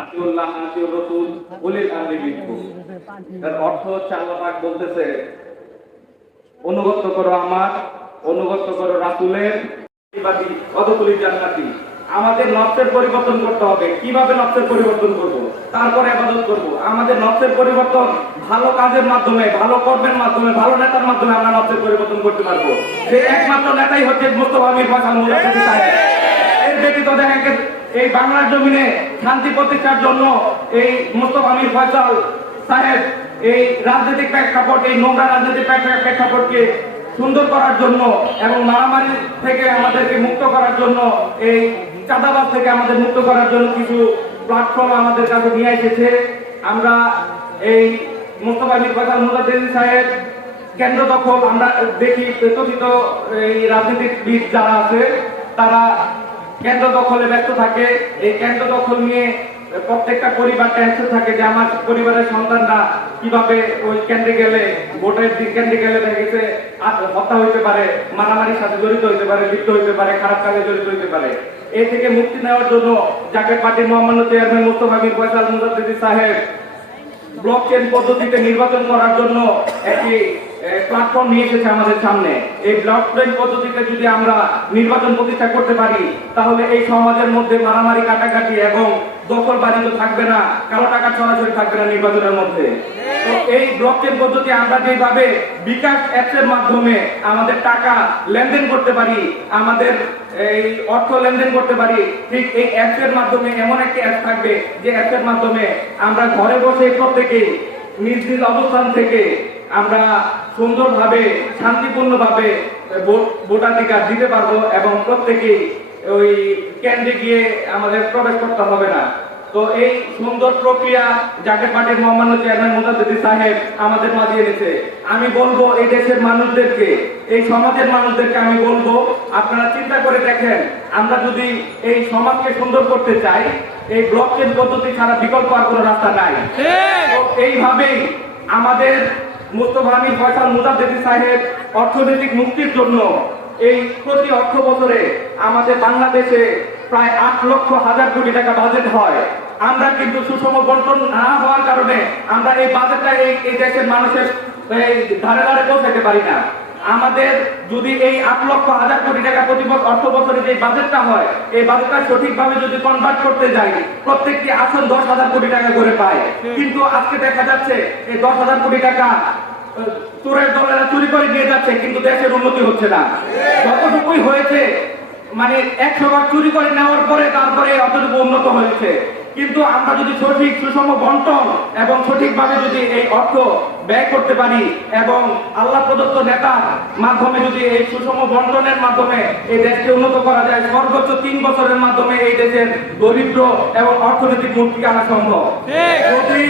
আতিউল্লাহ আতিউর রসুল উলিল আমরি মিনকুম। অর্থ হচ্ছে আল্লাহ পাক বলতেছে অনুগত করো আমার অনুগত করো রাসূলের অদকুলি জান্নাতি। আমাদের নফসের পরিবর্তন করতে হবে। কীভাবে নফসের পরিবর্তন করব? তারপরে আবাদত করব। আমাদের নফসের পরিবর্তন ভালো কাজের মাধ্যমে, ভালো কর্মের মাধ্যমে, ভালো নেতার মাধ্যমে আমরা নফসের পরিবর্তন করতে পারব। সেই একমাত্র নেতাই হচ্ছে মুস্তফা সাহেব। এর ব্যতীত দেখা এই বাংলার জমিনে শান্তি প্রতিষ্ঠার জন্য এই মুস্তফা আমির ফয়সাল সাহেব এই রাজনৈতিক প্রেক্ষাপট, এই নোংরা রাজনৈতিক প্রেক্ষা- প্রেক্ষাপটকে সুন্দর করার জন্য এবং মারামারি থেকে আমাদেরকে মুক্ত করার জন্য, এই চাঁদাবাজ থেকে আমাদের মুক্ত করার জন্য কিছু প্ল্যাটফর্ম আমাদের কাছে নিয়ে এসেছে। আমরা এই মুস্তফা আমির ফয়সাল মুজাহিদ সাহেব কেন্দ্র দখল আমরা দেখি কথিত এই রাজনীতিবিদ যারা আছে, তারা কেন্দ্র দখলে ব্যস্ত থাকে, এই কেন্দ্র দখল নিয়ে প্রত্যেকটা পরিবার টেনশন থাকে যে আমার পরিবারের সন্তানরা কীভাবে ওই কেন্দ্রে গেলে, ভোটের কেন্দ্রে গেলে দেখা গেছে আত- হত্যা হইতে পারে, মারামারির সাথে জড়িত হইতে পারে, লিপ্ত হইতে পারে, খারাপ কাজে জড়িত হইতে পারে। এ থেকে মুক্তি নেওয়ার জন্য জাকের পার্টির মহামান্য চেয়ারম্যান মুস্তফা মির ফয়সাল মুজাদ্দিদি সাহেব ব্লক চেন পদ্ধতিতে নির্বাচন করার জন্য একটি প্ল্যাটফর্ম নিয়ে এসেছে আমাদের সামনে। এই ব্লক চেন পদ্ধতিতে যদি আমরা নির্বাচন প্রতিষ্ঠা করতে পারি, তাহলে এই সমাজের মধ্যে মারামারি, কাটাকাটি এবং দখল তো থাকবে না, কালো টাকা সরাসরি থাকবে না নির্বাচনের মধ্যে। এই ব্লক পদ্ধতি আমরা যেভাবে বিকাশ অ্যাপসের মাধ্যমে আমাদের টাকা লেনদেন করতে পারি, আমাদের এই অর্থ লেনদেন করতে পারি, ঠিক এই অ্যাপসের মাধ্যমে এমন একটি অ্যাপ থাকবে যে অ্যাপসের মাধ্যমে আমরা ঘরে বসে প্রত্যেকেই নিজ নিজ অবস্থান থেকে আমরা সুন্দরভাবে শান্তিপূর্ণভাবে ভোট- ভোটাধিকার দিতে পারব এবং প্রত্যেকেই ওই কেন্দ্রে গিয়ে আমাদের প্রবেশ করতে হবে না। তো এই সুন্দর প্রক্রিয়া জাকের পার্টির মহামান্য চেয়ারম্যান মুজাদ্দিদি সাহেব আমাদের মাঝে এনেছে আমি বলব এই দেশের মানুষদেরকে এই সমাজের মানুষদেরকে আমি বলব আপনারা চিন্তা করে দেখেন আমরা যদি এই সমাজকে সুন্দর করতে চাই এই ব্লক চেন পদ্ধতি ছাড়া বিকল্প আর কোনো রাস্তা নাই। এইভাবেই আমাদের মুস্তফা আমির ফয়সাল মুজাদ্দিদি সাহেব অর্থনৈতিক মুক্তির জন্য এই প্রতি অর্থ বছরে আমাদের বাংলাদেশে প্রায় আট লক্ষ হাজার কোটি টাকা বাজেট হয়। আমরা কিন্তু সুষম বন্টন না হওয়ার কারণে আমরা এই বাজেটটা এই দেশের মানুষের ধারে ধারে পৌঁছাতে পারি না। আমাদের যদি এই আট লক্ষ হাজার কোটি টাকা প্রতি অর্থ বছরে যে বাজেটটা হয় এই বাজেটটা সঠিকভাবে যদি কনভার্ট করতে যাই প্রত্যেকটি আসন দশ হাজার কোটি টাকা করে পায়। কিন্তু আজকে দেখা যাচ্ছে এই দশ হাজার কোটি টাকা চোরের দলেরা চুরি করে নিয়ে যাচ্ছে কিন্তু দেশের উন্নতি হচ্ছে না। যতটুকুই হয়েছে মানে একশো ভাগ চুরি করে নেওয়ার পরে তারপরে অতটুকু উন্নত হয়েছে। কিন্তু আমরা যদি সঠিক সুষম বন্টন এবং সঠিকভাবে যদি এই অর্থ ব্যয় করতে পারি এবং আল্লাহ প্রদত্ত নেতার মাধ্যমে যদি এই সুষম বন্টনের মাধ্যমে এই দেশকে উন্নত করা যায় সর্বোচ্চ তিন বছরের মাধ্যমে এই দেশের দরিদ্র এবং অর্থনৈতিক মুক্তি আনা সম্ভব। যদি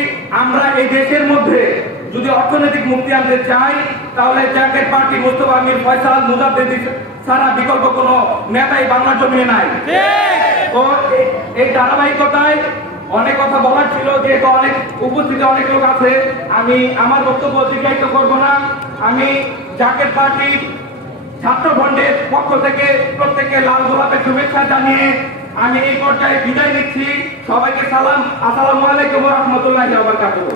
আমরা এই দেশের মধ্যে যদি অর্থনৈতিক মুক্তি আনতে চাই তাহলে জাকের পার্টি মুস্তফা আমির ফয়সাল মুজাদ্দিদি সারা বিকল্প কোনো নেতাই বাংলার জমিয়ে নাই। তো এই- ধারাবাহিকতায় অনেক কথা বলার ছিল যেহেতু অনেক উপস্থিত অনেক লোক আছে। আমি আমার বক্তব্য দীর্ঘায়িত করব না। আমি জাকের পার্টির ছাত্র ফ্রন্টের পক্ষ থেকে প্রত্যেককে লাল গোলাপের শুভেচ্ছা জানিয়ে আমি এই পর্যায়ে বিদায় নিচ্ছি। সবাইকে সালাম। আসসালামু আলাইকুম রহমতুল্লাহ আবরকাতুহ